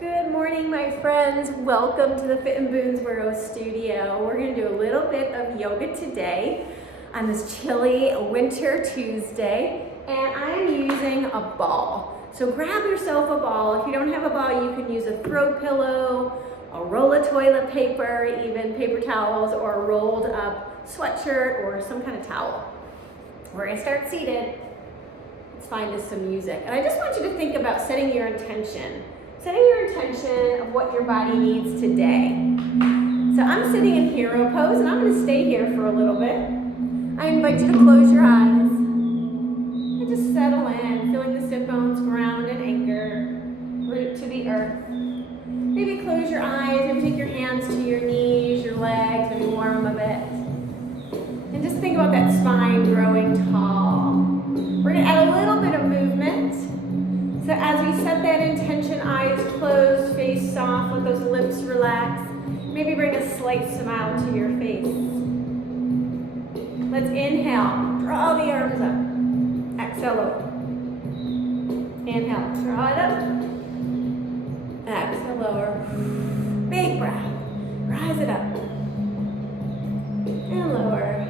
Good morning, my friends. Welcome to the Fit in Boonesboro studio. We're going to do a little bit of yoga today on this chilly winter Tuesday, and I'm using a ball. So grab yourself a ball. If you don't have a ball, you can use a throw pillow, a roll of toilet paper, even paper towels, or a rolled up sweatshirt or some kind of towel. We're going to start seated. Let's find us some music. And I just want you to think about setting your intention. Setting your intention of what your body needs today. So I'm sitting in hero pose and I'm going to stay here for a little bit. I invite you to close your eyes and just settle in, feeling the sit bones ground and anchor, root to the earth. Maybe close your eyes, maybe take your hands to your knees, your legs, maybe warm them a bit. And just think about that spine growing tall. We're going to add a little bit of movement. So as we set that intention, eyes closed, face soft, let those lips relax. Maybe bring a slight smile to your face. Let's inhale, draw the arms up. Exhale over. Inhale, draw it up. Exhale lower. Big breath. Rise it up. And lower.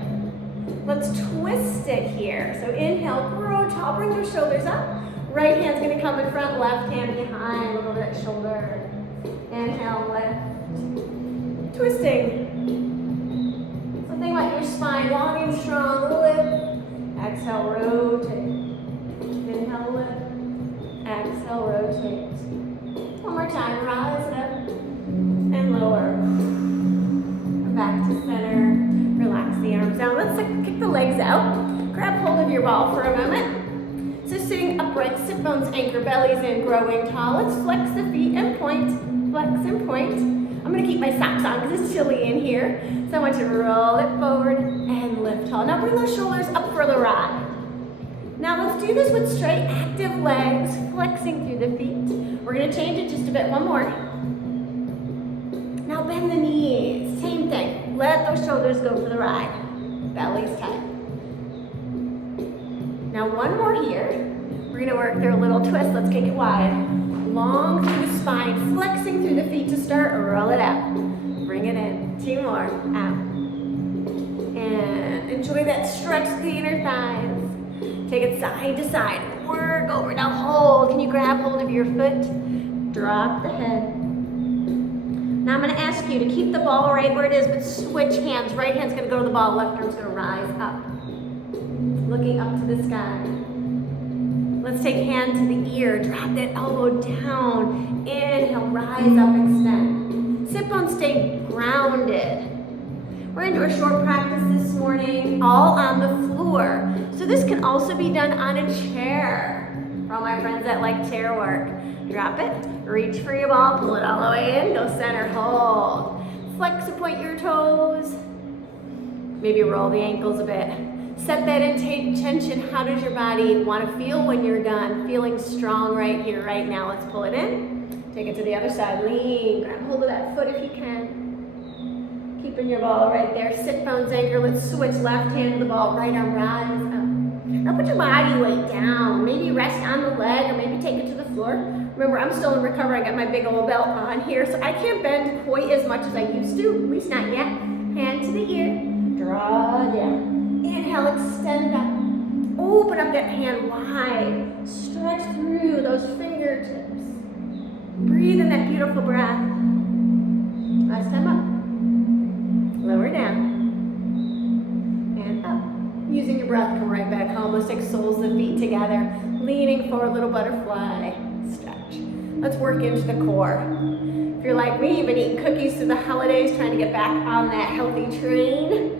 Let's twist it here. So inhale, grow tall, bring your shoulders up. Right hand's going to come in front, left hand behind, look over that shoulder. Inhale, lift. Twisting. So think about your spine, long and strong, lift. Exhale, rotate. Inhale, lift. Exhale, rotate. One more time, rise it up and lower. Back to center, relax the arms down. Let's kick the legs out. Grab hold of your ball for a moment. So sitting upright, sit bones anchor, bellies in, growing tall. Let's flex the feet and point, flex and point. I'm gonna keep my socks on because it's chilly in here. So I want you to roll it forward and lift tall. Now bring those shoulders up for the ride. Now let's do this with straight, active legs, flexing through the feet. We're gonna change it just a bit, one more. Now bend the knees, same thing. Let those shoulders go for the ride. Belly's tight. Now one more here. We're gonna work through a little twist. Let's kick it wide. Long through the spine, flexing through the feet to start. Roll it out. Bring it in. Two more. Out. And enjoy that stretch to the inner thighs. Take it side to side. Work over. Now hold. Can you grab hold of your foot? Drop the head. Now I'm gonna ask you to keep the ball right where it is, but switch hands. Right hand's gonna go to the ball, left arm's gonna rise up. Looking up to the sky. Let's take hand to the ear. Drop that elbow down. Inhale, rise up, extend. Sit bones stay grounded. We're going to do a short practice this morning, all on the floor. So this can also be done on a chair. For all my friends that like chair work. Drop it, reach for your ball, pull it all the way in, go center, hold. Flex and point your toes. Maybe roll the ankles a bit. Set that intention. How does your body want to feel when you're done? Feeling strong right here, right now. Let's pull it in. Take it to the other side. Lean. Grab hold of that foot if you can. Keeping your ball right there. Sit bones anchor. Let's switch left hand to the ball. Right arm rise up. Now put your body weight down. Maybe rest on the leg or maybe take it to the floor. Remember, I'm still in recovery. I got my big old belt on here, so I can't bend quite as much as I used to. At least not yet. Hand to the ear. Draw down. Inhale, extend up. Open up that hand wide. Stretch through those fingertips. Breathe in that beautiful breath. Last time up. Lower down. And up. Using your breath, come right back home. Let's take soles of the feet together. Leaning forward, little butterfly. Stretch. Let's work into the core. If you're like me, you've been eating cookies through the holidays, trying to get back on that healthy train.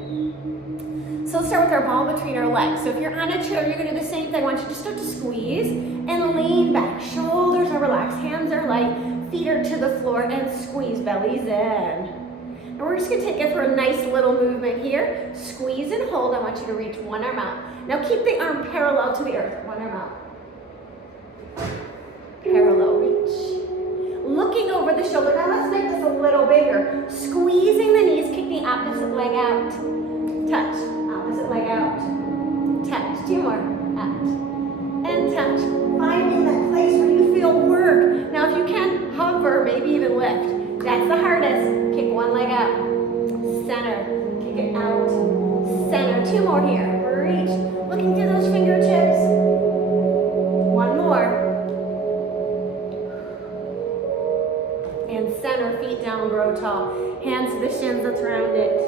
So let's start with our ball between our legs. So if you're on a chair, you're gonna do the same thing. I want you to start to squeeze and lean back. Shoulders are relaxed, hands are light, feet are to the floor, and squeeze, bellies in. And we're just gonna take it for a nice little movement here. Squeeze and hold. I want you to reach one arm out. Now keep the arm parallel to the earth. One arm out. Parallel reach. Looking over the shoulder. Now let's make this a little bigger. Squeezing the knees, kick the opposite leg out. Touch. Opposite leg out. Touch. Two more. Out. And touch. Finding that place where you feel work. Now if you can hover, more here. Reach. Looking through those fingertips. One more. And center, feet down, grow tall. Hands to the shins, let's round it.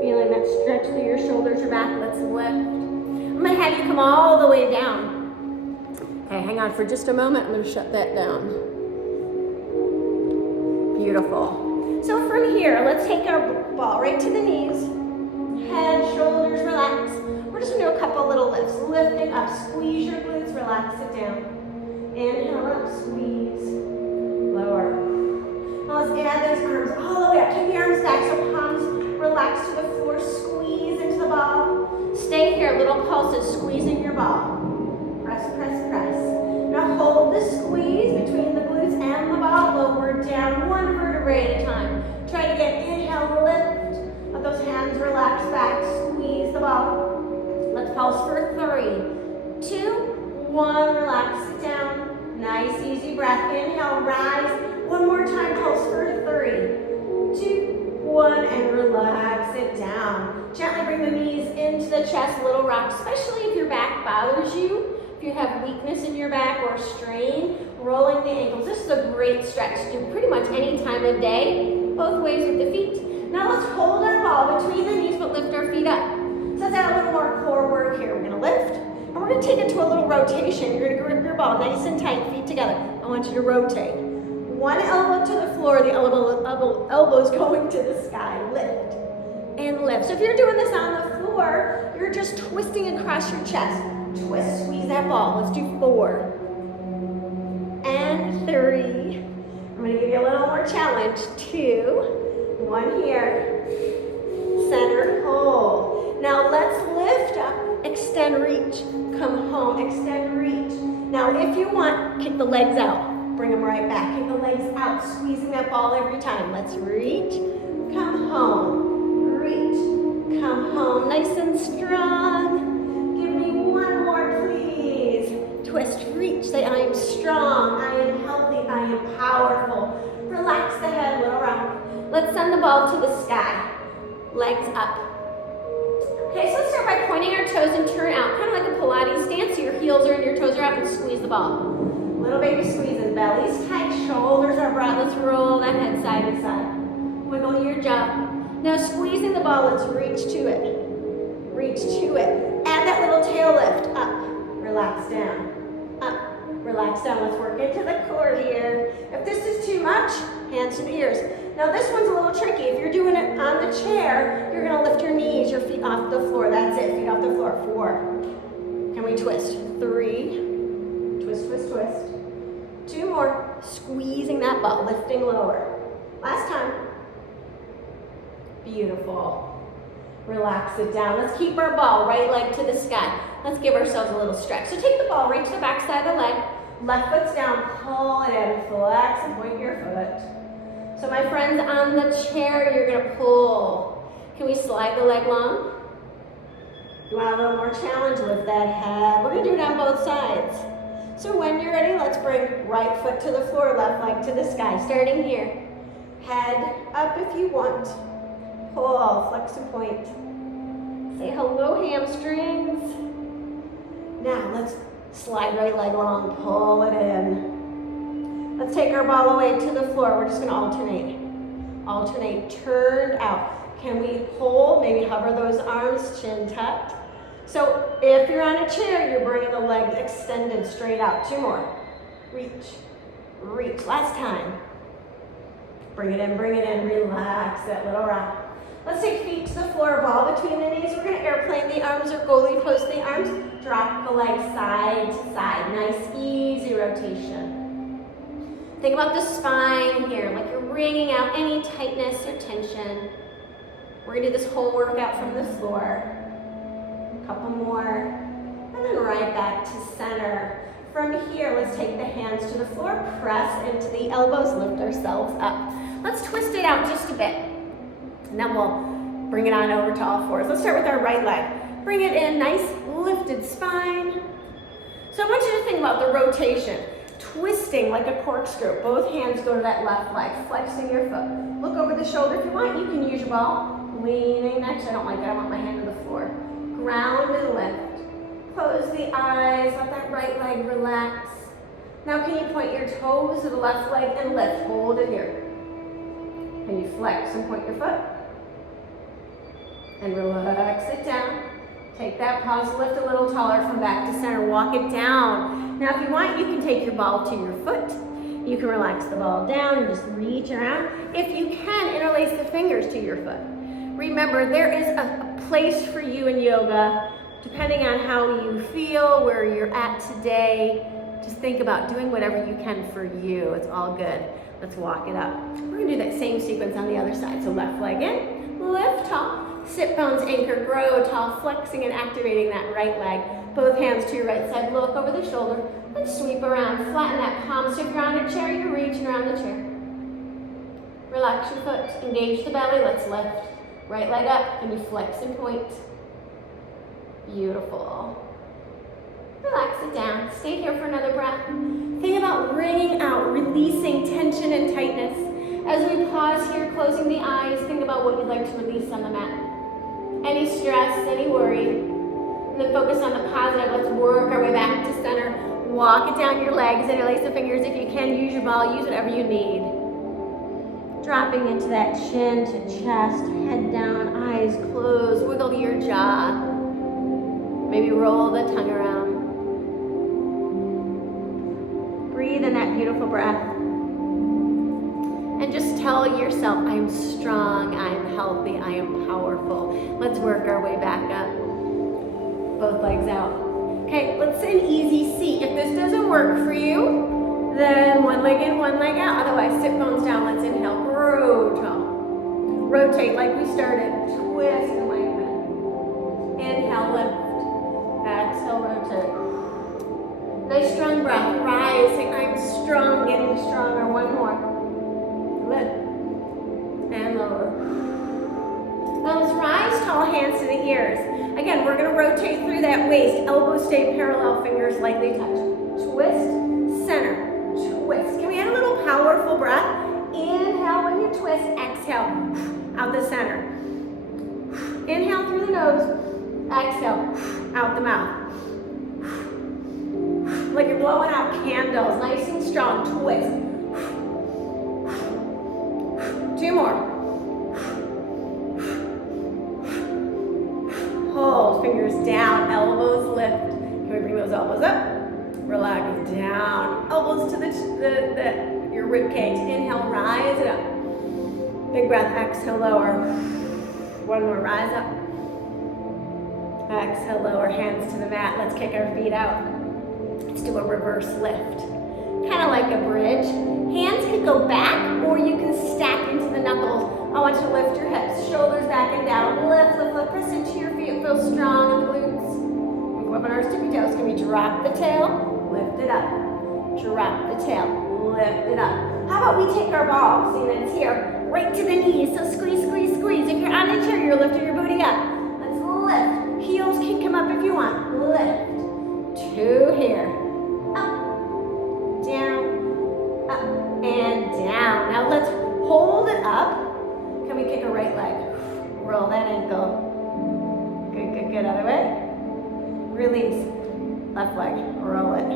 Feeling that stretch through your shoulders, your back, let's lift. I'm gonna have you come all the way down. Okay, hang on for just a moment. I'm gonna shut that down. Beautiful. So from here, let's take our ball right to the knees. Head, shoulders, relax. We're just gonna do a couple little lifts. Lifting up, squeeze your glutes, relax it down. Inhale up, squeeze. Lower. Now let's add those arms all the way up. Keep the arms back so palms relax to the floor. Squeeze into the ball. Stay here. Little pulses. Squeezing your ball. Press, press, press. Now hold the squeeze between the glutes and the ball. Lower down one vertebrae at a time. Try it again. Inhale, lift. Let those hands relax back. Squeeze the ball. Let's pulse for 3, 2, 1. Relax it down. Nice, easy breath. Inhale, rise. One more time, pulse for 3, 2, 1, and relax it down. Gently bring the knees into the chest, little rock, especially if your back bothers you. If you have weakness in your back or strain, rolling the ankles. This is a great stretch to do pretty much any time of day, both ways with the feet. Now let's hold our ball between the knees, but lift our feet up. So let's add a little more core work here. We're gonna lift. And we're going to take it to a little rotation. You're going to grip your ball nice and tight, feet together. I want you to rotate. One elbow to the floor, the elbow's going to the sky. Lift and lift. So if you're doing this on the floor, you're just twisting across your chest. Twist, squeeze that ball. Let's do 4 and 3. I'm going to give you a little more challenge. 2, 1 here. Center, hold. Now let's lift up. Extend, reach, come home, extend, reach. Now if you want, kick the legs out, bring them right back. Kick the legs out, squeezing that ball every time. Let's reach, come home, reach, come home. Nice and strong. Give me one more, please. Twist, reach, say I am strong, I am healthy, I am powerful. Relax the head, little rock. Let's send the ball to the sky. Legs up. Okay, so let's start by pointing our toes and turn out, kind of like a Pilates stance. So your heels are in, your toes are out, and squeeze the ball. Little baby squeezes, belly's tight, shoulders are broad. Let's roll that head side to side. Wiggle your jaw. Now squeezing the ball, let's reach to it. Reach to it. Add that little tail lift. Up, relax down. Up, relax down. Let's work into the core here. If this is too much, hands to the ears. Now this one's a little tricky. If you're doing it on the chair, you're gonna lift your knees, your feet off the floor. That's it, feet off the floor. 4. Can we twist? 3. Twist, twist, twist. 2 more. Squeezing that ball, lifting lower. Last time. Beautiful. Relax it down. Let's keep our ball right leg to the sky. Let's give ourselves a little stretch. So take the ball right to the back side of the leg. Left foot's down, pull it in, flex and point your foot. So my friends, on the chair, you're gonna pull. Can we slide the leg long? You want a little more challenge? Lift that head. We're gonna do it on both sides. So when you're ready, let's bring right foot to the floor, left leg to the sky. Starting here. Head up if you want. Pull, flex and point. Say hello, hamstrings. Now let's slide right leg long, pull it in. Let's take our ball away to the floor. We're just gonna alternate. Alternate, turned out. Can we hold, maybe hover those arms, chin tucked. So if you're on a chair, you're bringing the legs extended straight out. 2 more. Reach, reach. Last time. Bring it in, relax that little rock. Let's take feet to the floor, ball between the knees. We're gonna airplane the arms or goalie post the arms. Drop the legs side to side. Nice, easy rotation. Think about the spine here, like you're wringing out any tightness or tension. We're gonna do this whole workout from the floor. A couple more, and then right back to center. From here, let's take the hands to the floor, press into the elbows, lift ourselves up. Let's twist it out just a bit. And then we'll bring it on over to all fours. Let's start with our right leg. Bring it in, nice lifted spine. So I want you to think about the rotation. Twisting like a corkscrew. Both hands go to that left leg, flexing your foot. Look over the shoulder. If you want, you can use your ball. Leaning next. I don't like that. I want my hand to the floor. before. Ground and lift. Close the eyes, let that right leg relax. Now can you point your toes to the left leg and lift? Hold it here. Can you flex and point your foot? And relax it down. Take that pause, lift a little taller from back to center, walk it down. Now if you want, you can take your ball to your foot. You can relax the ball down and just reach around. If you can, interlace the fingers to your foot. Remember, there is a place for you in yoga, depending on how you feel, where you're at today. Just think about doing whatever you can for you. It's all good. Let's walk it up. We're gonna do that same sequence on the other side. So left leg in, lift tall, sit bones anchor, grow tall, flexing and activating that right leg. Both hands to your right side, look over the shoulder, and sweep around, flatten that palm. So if you're on a chair, you're reaching around the chair. Relax your foot, engage the belly, let's lift. Right leg up, and you flex and point. Beautiful. Relax it down. Stay here for another breath. Think about wringing out, releasing tension and tightness. As we pause here, closing the eyes, think about what you'd like to release on the mat. Any stress, any worry. And then focus on the positive. Let's work our way back to center. Walk it down your legs, interlace the fingers. If you can, use your ball, use whatever you need. Dropping into that chin to chest, head down, eyes closed, wiggle your jaw. Maybe roll the tongue around. Breathe in that beautiful breath. And just tell yourself, I'm strong, I'm healthy, I am powerful. Let's work our way back up. Both legs out. Okay, let's say an easy seat. If this doesn't work for you, then one leg in, one leg out. Otherwise, sit bones down. Let's inhale, grow tall. Rotate like we started. Twist and lengthen. Inhale, lift. Exhale, rotate. Nice strong breath. Rise. Say, I'm strong, getting stronger. One more. Lift. And lower. Now let's rise tall, hands to the ears. Again, we're going to rotate through that waist. Elbows stay parallel, fingers lightly touch. Twist, center. Twist. Can we add a little powerful breath? Inhale when you twist, exhale out the center. Inhale through the nose, exhale out the mouth. Like you're blowing out candles, nice and strong. Twist. Two more. Hold, fingers down, elbows lift. Can we bring those elbows up? Relax down. Elbows to your rib cage. Inhale, rise it up. Big breath, exhale, lower. One more, rise up. Exhale, lower, hands to the mat. Let's kick our feet out. Let's do a reverse lift. Kind of like a bridge. Hands can go back or you can stack into the knuckles. I want you to lift your hips, shoulders back and down. Lift, lift, lift, press into your feet. Feel strong in the glutes. Go up on our tippy toes. Can we drop the tail? Lift it up. Drop the tail. Lift it up. How about we take our ball, see that's here, right to the knees. So squeeze, squeeze, squeeze. If you're on a chair, you're lifting your booty up. Let's lift. Heels can come up if you want. Lift. Two here. Up, down, up, and down. Now let's hold it up. Can we kick a right leg? Roll that ankle. Good, good, good. Other way. Release. Left leg. Roll it.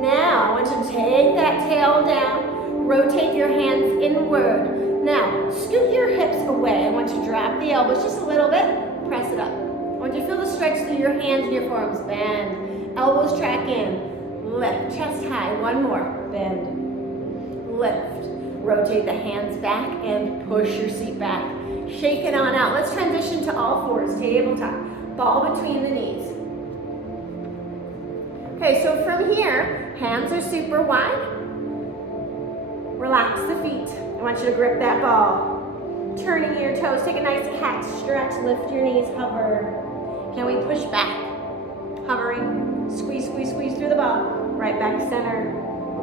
Now, I want you to take that tail down. Rotate your hands inward. Now, scoot your hips away. I want you to drop the elbows just a little bit. Press it up. I want you to feel the stretch through your hands and your forearms. Bend. Elbows track in. Lift. Chest high. One more. Bend. Lift. Rotate the hands back and push your seat back. Shake it on out. Let's transition to all fours. Tabletop. Ball between the knees. Okay, so from here, hands are super wide. Relax the feet. I want you to grip that ball. Turning your toes. Take a nice cat stretch. Lift your knees. Hover. Can we push back? Hovering. Squeeze, squeeze, squeeze through the ball. Right back center.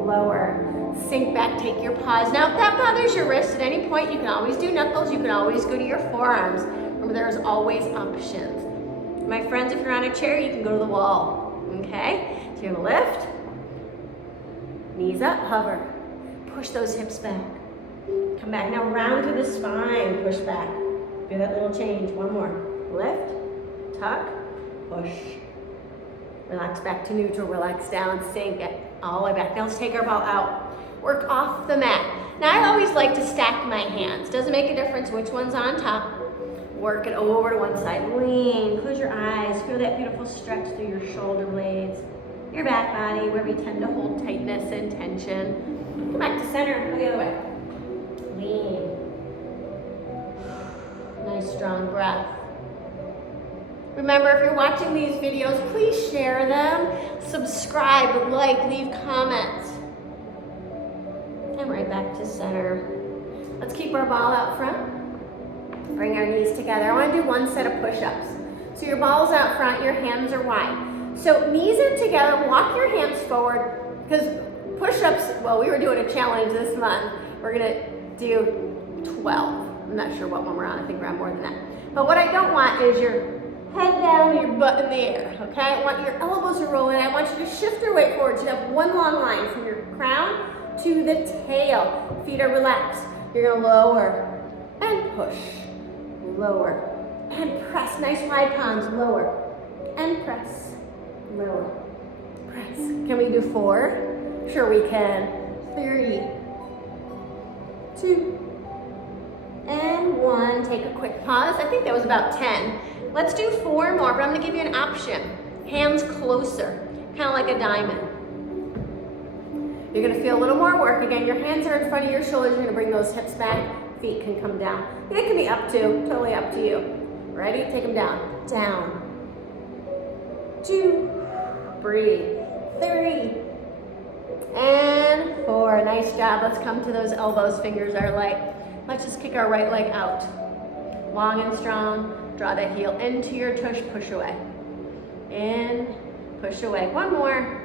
Lower. Sink back, take your pause. Now, if that bothers your wrist at any point, you can always do knuckles. You can always go to your forearms. Remember, there's always options. My friends, if you're on a chair, you can go to the wall. Okay? So you're gonna lift. Knees up, hover. Push those hips back. Come back. Now round through the spine. Push back. Do that little change. One more. Lift, tuck, push. Relax back to neutral, relax down, sink it all the way back. Now let's take our ball out. Work off the mat. Now I always like to stack my hands. Doesn't make a difference which one's on top. Work it over to one side. Lean, close your eyes. Feel that beautiful stretch through your shoulder blades, your back body, where we tend to hold tightness and tension. Come back to center, go the other way. Lean. Nice strong breath. Remember, if you're watching these videos, please share them, subscribe, like, leave comments. And right back to center. Let's keep our ball out front. Bring our knees together. I want to do one set of push-ups. So your ball's out front, your hands are wide. So knees are together, walk your hands forward, because push-ups, well, we were doing a challenge this month. We're gonna do 12. I'm not sure what one we're on, I think we're on more than that. But what I don't want is your head down, your butt in the air, okay? I want your elbows to roll in. I want you to shift your weight forward. You have one long line from your crown to the tail. Feet are relaxed. You're gonna lower and push. Lower and press. Nice wide palms. Lower and press. Lower. Press. Can we do 4? Sure we can. 3, 2, and 1. Take a quick pause. I think that was about 10. Let's do 4 more, but I'm gonna give you an option. Hands closer, kind of like a diamond. You're gonna feel a little more work. Again, your hands are in front of your shoulders. You're gonna bring those hips back. Feet can come down. It can be up to, totally up to you. Ready? Take them down. Down. 2. Breathe. 3. And 4. Nice job. Let's come to those elbows. Fingers are light. Let's just kick our right leg out. Long and strong. Draw that heel into your tush. Push away. In. Push away. One more.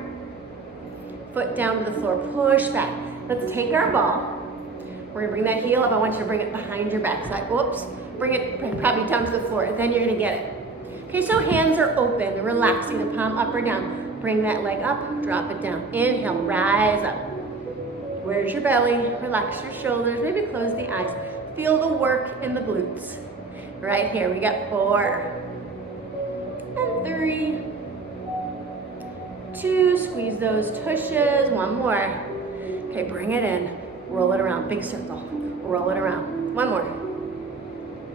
Foot down to the floor. Push back. Let's take our ball. We're gonna bring that heel up. I want you to bring it behind your backside. Whoops. Bring it probably down to the floor. Then you're gonna get it. Okay, so hands are open. Relaxing the palm up or down. Bring that leg up, drop it down. Inhale, rise up. Where's your belly? Relax your shoulders. Maybe close the eyes. Feel the work in the glutes. Right here, we got 4. And 3. 2, squeeze those tushes. 1 more. Okay, bring it in. Roll it around, big circle. Roll it around. 1 more.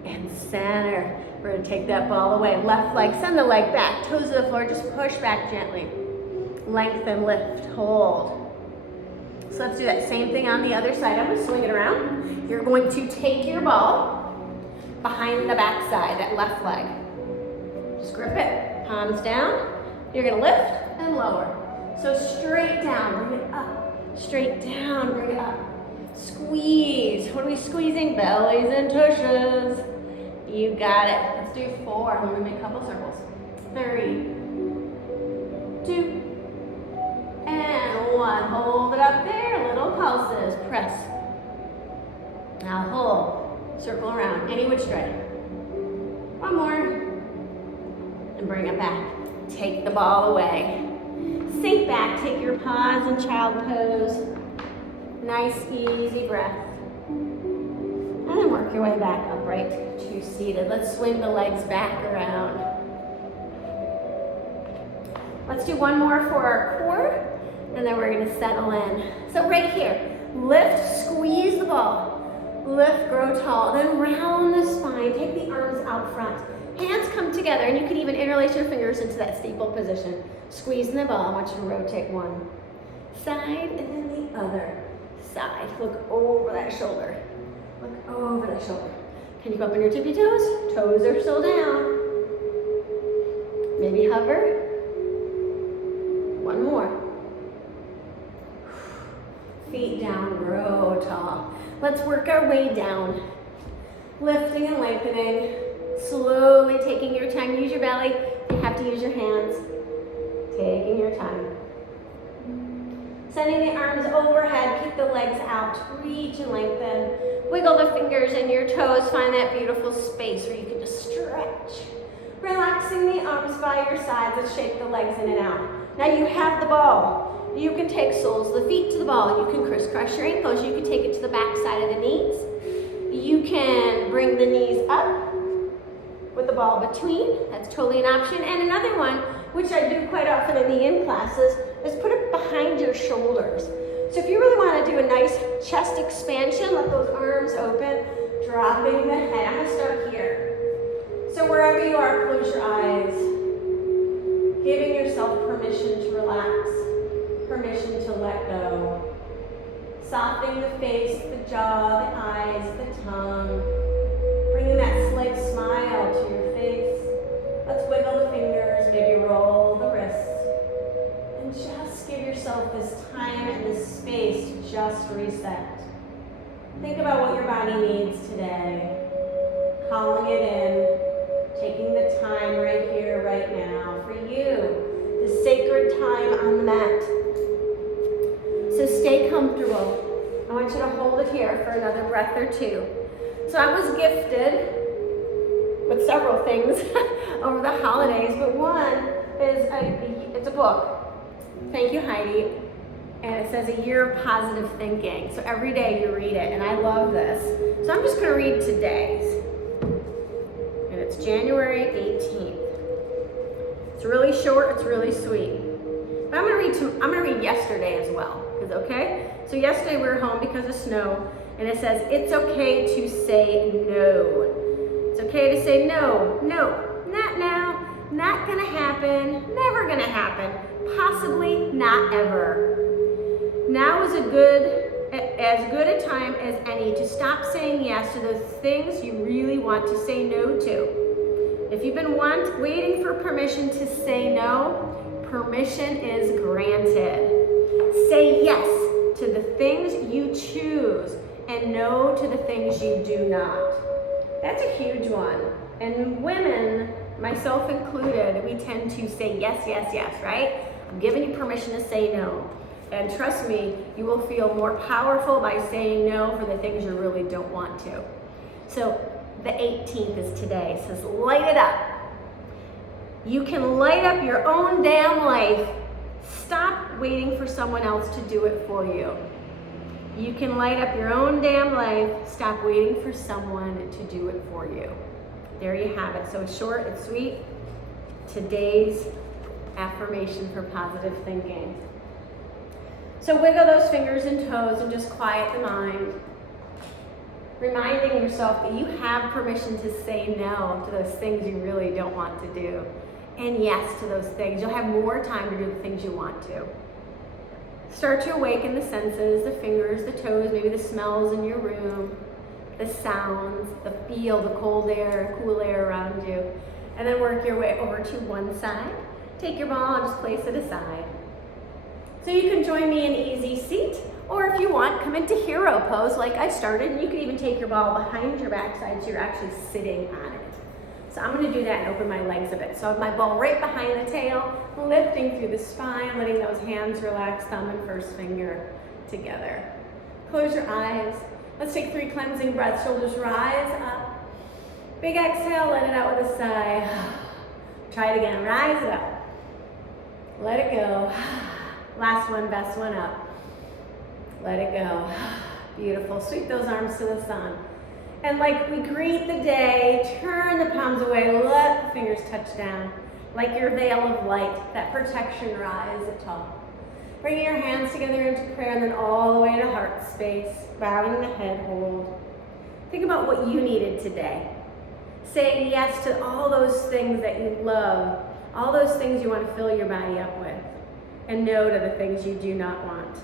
And center. We're gonna take that ball away. Left leg, send the leg back. Toes to the floor, just push back gently. Lengthen, lift, hold. So let's do that same thing on the other side. I'm gonna swing it around. You're going to take your ball behind the back side, that left leg. Just grip it, palms down. You're gonna lift and lower. So straight down, bring it up. Straight down, bring it up. Squeeze. What are we squeezing? Bellies and tushes. You got it. Let's do 4. I'm gonna make a couple circles. 3, 2, and 1. Hold it up there. Little pulses. Press. Now hold. Circle around. Any which way. 1 more. And bring it back. Take the ball away. Sink back. Take your pause in child pose. Nice, easy breath. And then work your way back upright to seated. Let's swing the legs back around. Let's do 1 more for our core, and then we're gonna settle in. So right here, lift, squeeze the ball. Lift, grow tall, then round the spine. Take the arms out front. Hands come together, and you can even interlace your fingers into that steeple position. Squeezing the ball. I want you to rotate one side and then the other side. Look over that shoulder. Look over that shoulder. Can you go up on your tippy toes? Toes are still down. Maybe hover. 1 more. Feet down, grow tall. Let's work our way down. Lifting and lengthening. Slowly taking your time. Use your belly. You have to use your hands. Taking your time. Sending the arms overhead, kick the legs out, reach and lengthen. Wiggle the fingers and your toes, find that beautiful space where you can just stretch. Relaxing the arms by your sides, let's shake the legs in and out. Now you have the ball. You can take soles of the feet to the ball. You can crisscross your ankles. You can take it to the back side of the knees. You can bring the knees up with the ball between. That's totally an option. And another one, which I do quite often in the in classes, is put it behind your shoulders. So if you really want to do a nice chest expansion, let those arms open, dropping the head. I'm going to start here. So wherever you are, close your eyes. Giving yourself permission to relax, permission to let go. Softening the face, the jaw, the eyes, the tongue. Bringing that slight smile to your face. Let's wiggle the fingers, maybe roll the wrists. And just give yourself this time and this space to just reset. Think about what your body needs today. Calling it in. Taking the time right here, right now. For you, the sacred time on the mat. So stay comfortable. I want you to hold it here for another breath or two. So I was gifted with several things over the holidays, but one is it's a book. Thank you, Heidi. And it says A Year of Positive Thinking. So every day you read it, and I love this. So I'm just going to read today's. And it's January 18th. It's really short, it's really sweet. But I'm gonna read yesterday as well. Okay? So yesterday we were home because of snow, and it says, it's okay to say no. It's okay to say no, not now, not gonna happen, never gonna happen, possibly not ever. Now is as good a time as any to stop saying yes to those things you really want to say no to. If you've been waiting for permission to say no, permission is granted. Say yes to the things you choose and no to the things you do not. That's a huge one. And women, myself included, we tend to say yes, yes, yes, right? I'm giving you permission to say no. And trust me, you will feel more powerful by saying no for the things you really don't want to. So the 18th is today. It says, light it up. You can light up your own damn life. Stop waiting for someone else to do it for you. You can light up your own damn life. Stop waiting for someone to do it for you. There you have it. So it's short, it's sweet. Today's affirmation for positive thinking. So wiggle those fingers and toes and just quiet the mind. Reminding yourself that you have permission to say no to those things you really don't want to do. And yes to those things. You'll have more time to do the things you want to. Start to awaken the senses, the fingers, the toes, maybe the smells in your room, the sounds, the feel, the cold air, cool air around you. And then work your way over to one side. Take your ball and just place it aside. So you can join me in easy seat, or if you want, come into hero pose like I started, and you can even take your ball behind your backside so you're actually sitting on it. So I'm going to do that and open my legs a bit. So I have my ball right behind the tail, lifting through the spine, letting those hands relax, thumb and first finger together. Close your eyes. Let's take 3 cleansing breaths. Shoulders rise up. Big exhale, let it out with a sigh. Try it again. Rise it up. Let it go. Last one, best one up. Let it go. Beautiful. Sweep those arms to the sun. And like we greet the day, turn the palms away, let the fingers touch down. Like your veil of light, that protection rise at top. Bringing your hands together into prayer and then all the way to heart space, bowing the head, hold. Think about what you needed today. Say yes to all those things that you love, all those things you want to fill your body up with, and no to the things you do not want.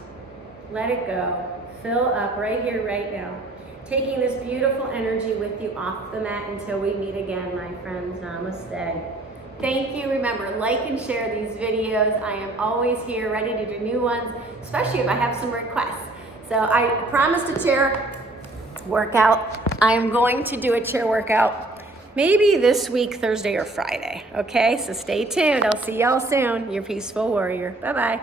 Let it go. Fill up right here, right now. Taking this beautiful energy with you off the mat until we meet again, my friends. Namaste. Thank you. Remember, like and share these videos. I am always here, ready to do new ones, especially if I have some requests. So I promised a chair workout. I am going to do a chair workout maybe this week, Thursday or Friday. Okay, so stay tuned. I'll see y'all soon. Your peaceful warrior. Bye-bye.